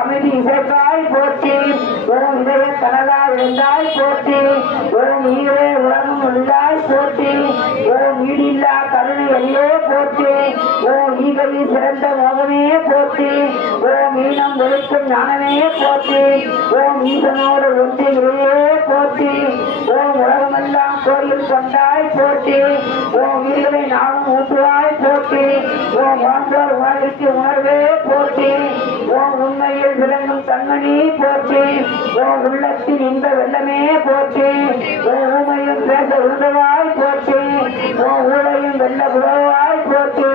அமைதி இசைக்காய் போற்றி ஓம் இதய கனலா இருந்தாய் போற்றி ஓம் ஈரே உலகம் உள்ளாய் போற்றி ஓம் ஈடில்லா கருணை எல்லே போற்றி ஓம் ஈகையில் சிறந்த மோகமே போற்றி ஓம் ஈனம் ஒழுக்கும் ஞானமே போற்றி ஓம் ஈசனோடு ஒன்று இறையே போற்றி ஓம் உலகமெல்லாம் கோயில் கொண்டாய் போற்றி ஓம் ஈரலை நாளும் ஊற்றுவாய் போற்றி ஓம் வாழ்ந்தோர் உணர்வுக்கு உணர்வே போற்றி ஓம் உண்மையில் விளங்கும் கண்மணி போற்றி ஓம் உள்ளத்தின் இந்த வெள்ளமே போற்றி ஓம் ஊமையும் பேச உருவாய் போற்றி ஓம் ஊழையும் வெள்ள புலவாய் போற்றி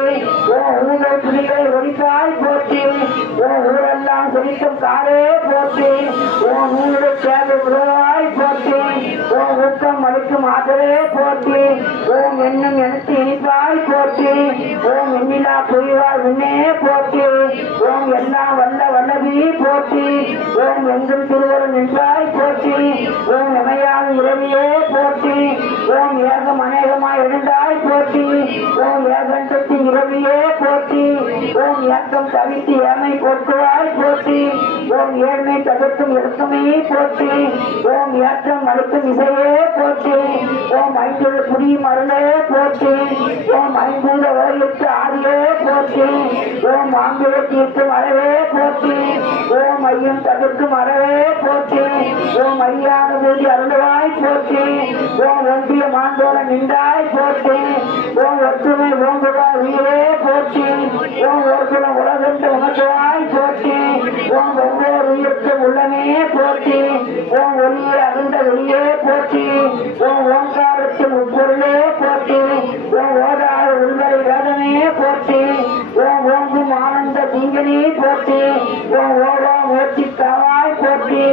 ஓம் ஊழல் புலிகளை ஒழித்தாய் போற்றி ஓம் ஊரெல்லாம் குறிக்கும் காலே போற்றி ஓம் ஊழலை தேவை உருவாய் போற்றி ஓம் ஊக்கம் அளிக்கும் ஆதரவே போற்றி ஓம் எண்ணும் எனக்கு இனிப்பாய் போற்றி ஓம் எண்ணிலா புரிவாய் உன்னே போற்றி ஓம் எல்லாம் வல்ல வல்லவி போற்றி ஓம் எங்கும் திருவரும் நின்றாய் போற்றி ஓம் எமையால் இரவியே போற்றி ஓம் ஏகம் அநேகமாய் எழுந்தாய் போற்றி ஓம் ஏகண்டத்தின் இரவியே போற்றி ஓம் ஏக்கம் தவித்து ஏமை போக்குவாய் போற்றி ஓம் ஏழ்மை தவிர்க்கும் இருக்குமே போற்றி ஓம் ஏற்றம் அளிக்கும் இசையே போற்றி ஓம் ஐந்து புரியும் அருளே போற்றி ஓம் ஐம்பூத வரையிற்கு ஆதியே போற்றி ஓம் ஆங்கில தீர்க்கும் அறவே போற்றி ஓம் ஐயம் தவிர்க்கும் அறவே போற்றி ஓம் ஐயானுபூதி அருள்வாய் போற்றி ஓம் ஒன்றிய மாண்டோர நின்றாய் போற்றி ஓம் ஒற்றுமை ஓங்குவாய் உயிரே போற்றி ஓம் ஒருகுலம் உலகென்று உணர்வாய் போற்றி ஓம் ஒவ்வொரு உயிர்க்கும் உள்ளமே போற்றி ஓம் ஒளியே அருந்த வெளியே போற்றி ஓம் ஓங்காரத்தின் உட்பொருளே போற்றி ஓம் ஓதாத உள்வரை வேதமே போற்றி ஓம் ஓங்கும் ஆனந்த தீங்கனே போற்றி ஓம் ஓவா மூர்த்தி காவாய் போற்றி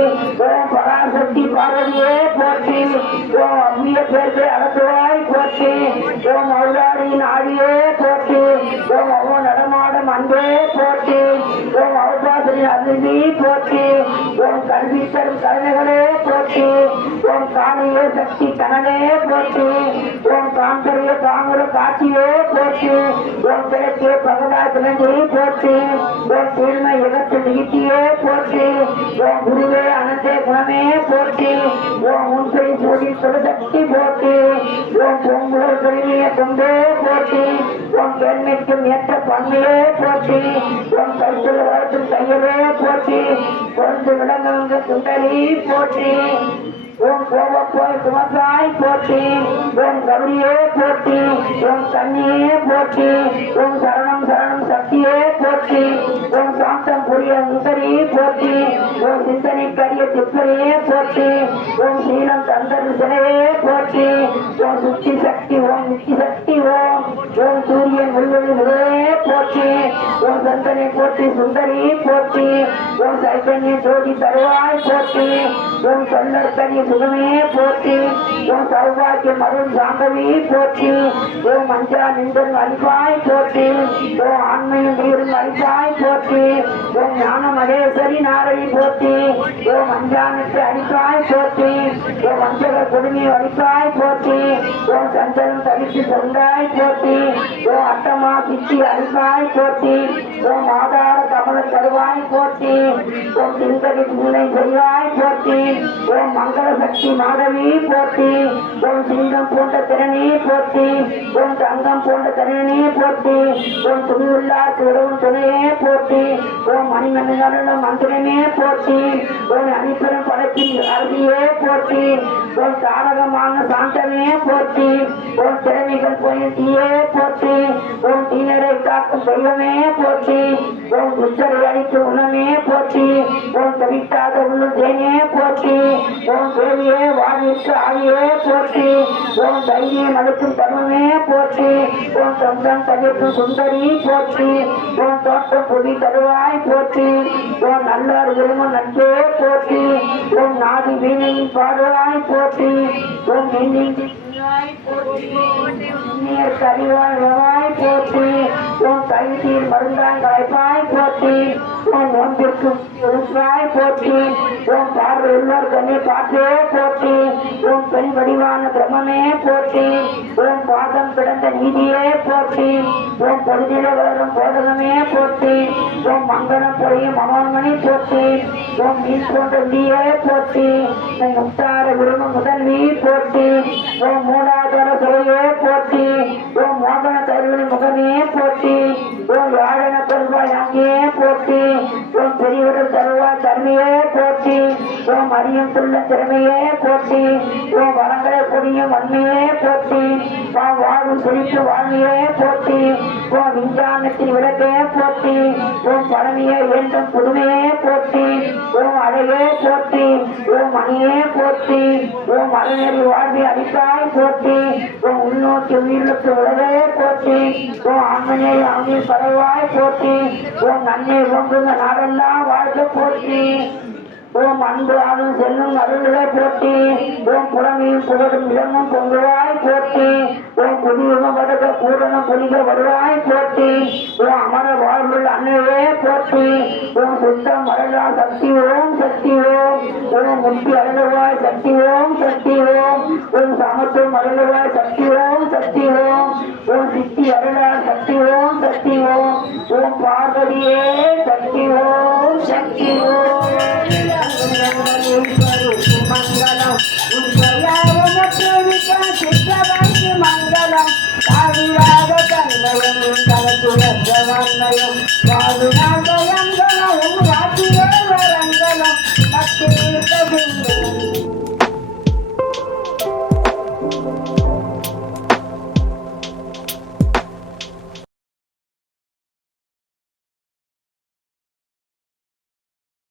ஓம் பராசக்தி பார்வதியே போற்றி ஓம் அம்மிய பேர்களை அடக்குவாய் போற்றி ஓம் அவுதாரியின் ஆடியே போற்றி ஓம் அவ நடமாடும் அன்பே போற்றி ஓம் அவபாசரின் அதிர்வி போற்றி ஓம் கல்வி தரும் கலைஞர்களே போற்றி ஓம் காணிய சக்தி கணனே போற்றி ஓம் காண்பரிய காங்குற காட்சியே போற்றி ஓம் கிழக்கே பகதா கிழங்கை போற்றி ஓம் தீழ்மை இகத்து நிகழ்ச்சியே போற்றி ஓம் குருவே அனந்தே குணமே போற்றி ஓம் முன்சை சூடி சுடசக்தி போற்றி ஓம் பொங்குழல் கல்விய கொண்டே போற்றி ஓம் பெண்மைக்கும் ஏற்ற பண்பையே போற்றி ஓம் கருத்துல வளர்த்தும் கையவே போற்றி குழந்தை விளங்க சுண்டலி போற்றி ஓம் கோபப்போய் சுமசாய் போற்றி ஓம் கௌரியே போற்றி ஓம் கண்ணியே போற்றி ஓம் சரணம் சரணம் சக்தியே போற்றி ஓம் சாந்தம் புரிய முந்தரி போற்றி ஓம் சிந்தனை கரிய திப்பரையே போற்றி ஓம் சீலம் தந்தர் சிலையே போற்றி ஓம் சுத்தி சக்தி ஓம் நித்தி சக்தி ஓம் ஓம் சூரியன் உள்வெளி முதலே போற்றி ஓம் சந்தனை போற்றி சுந்தரி போற்றி ஓம் சைத்தன்ய ஜோதி தருவாய் போற்றி ஓம் சொல்லர் கரிய சுகமே போற்றி ஓம் சௌபாக்கியம் அருள் சாந்தவி போற்றி ஓம் மஞ்சா நின்றன் அளிப்பாய் போற்றி ஓம் ஆண்மையும் வீரும் அளிப்பாய் போற்றி ஓம் ஞான மகேஸ்வரி நாரதி போற்றி ஓம் அஞ்சானுக்கு அளிப்பாய் போற்றி ஓம் மஞ்சள கொடுமை அளிப்பாய் போற்றி ஓம் சந்தனம் தவித்து சொந்தாய் போற்றி ஓம் அட்டமா சித்தி அளிப்பாய் போற்றி ஓம் ஆதார கமல தருவாய் போற்றி ஓம் சிந்தகி முல்லை செய்வாய் போற்றி ஓம் மங்கள சக்தி மாதவி போற்றி ஓம் சிங்கம் போன்ற திறனே போற்றி ஓம் தங்கம் போன்ற திறனே போற்றி ஓம் துணிவுள்ளார் உறவும் துணையே போற்றி ஓம் மணிமணிகளுள்ள மந்திரமே போற்றி ஓம் அணிப்பெரும் படத்தின் அருகியே போற்றி ஓம் தாரகமான சாந்தமே போற்றி ஓம் திறமைகள் போயியே போற்றி ஓம் தீனரை காக்கும் தெய்வமே போற்றி ஓம் துச்சரை அளிக்கும் உணமே போற்றி ஓம் தவிக்காத உள்ள தேனே போற்றி ஓம் தேவியே வாணிக்கு ஆகியே போற்றி ஓம் தைரியம் அளிக்கும் தர்மமே போற்றி ஓம் சொந்தம் தவிர்க்கும் சுந்தரி போற்றி ஓம் தோட்டம் புதி தருவாய் போற்றி ஓம் நல்லார் விரும்பும் நட்பே போற்றி ஓம் நாதி வீணையின் பாடுவாய் போற்றி ஓம் கரிவாய் போற்றி உன் கைத்தீர் மருந்தாய் கலைப்பாய் போற்றி உன் நோன்பிற்கு போற்றி உன் பார்வை உள்ளோர் கண்ணை பார்த்தே போற்றி உன் பெண் வடிவான பிரம்மமே போற்றி உன் பாதம் கிடந்த நீதியே போற்றி உன் பொழுதில வளரும் போதகமே போற்றி உன் மங்களம் பொழியும் மனோன்மணி போற்றி உன் மீன் போன்ற விதியே போற்றி முத்தார விரும்பும் முதல்வி போற்றி உன் மூலாதார சுவையே போற்றி ஓம் மோகன கருவின் முகமே போற்றி ஓம் யாழன கருவாய் அங்கே போற்றி ஓம் பெரியவர்கள் தருவாய் தன்மையே போற்றி ஓம் அறியும் துள்ள திறமையே போற்றி ஓம் வரங்களை புரியும் வன்மையே போற்றி ஓம் வாழும் செழிப்பு வாழ்மையே போற்றி ஓம் விஞ்ஞானத்தின் விளக்கே போற்றி ஓம் பழமையே வேண்டும் புதுமையே போற்றி ஓம் அழகே போற்றி ஓம் மணியே போற்றி ஓம் அறநெறி வாழ்வை அளித்தாய் போற்றி ஓம் உள்நோக்கி உயிர்களுக்கு உலகே போற்றி ஓம் ஆண்மனே அவனில் பரவாய் போற்றி ஓம் நன்மை ஓங்குங்க நாடெல்லாம் வாழ்க்கை போற்றி ஓம் அன்பு ஆளும் செல்லும் அருள்களை போற்றி ஓம் புறமையும் புகழும் இடமும் பொங்குவாய் போற்றி ஓம் புதியுகம் வடக்க பூரணம் புனித வருவாய் போற்றி ஓம் அமர வாழ்வுள்ள அன்னையே போற்றி ஓம் சுத்தம் மரலா சக்தி ஓம் சக்தி ஓம் ஓம் முக்தி அருள்வாய் சக்தி ஓம் சக்தி ஓம் ஓம் சமத்துவம் அருள்வாய் சக்தி ஓம் சக்தி ஓம் ஓம் சித்தி அருளா சக்தி ஓம் சக்தி ஓம் ஓம் பார்வதியே சக்தி ஓம் சக்தி ஓம் மங்களம் மங்களம் காவிராக கண்மயம் கலத்துவன்மயம் காவிராகயம் கணவும் வாக்கியே வரங்கலம் பக்தி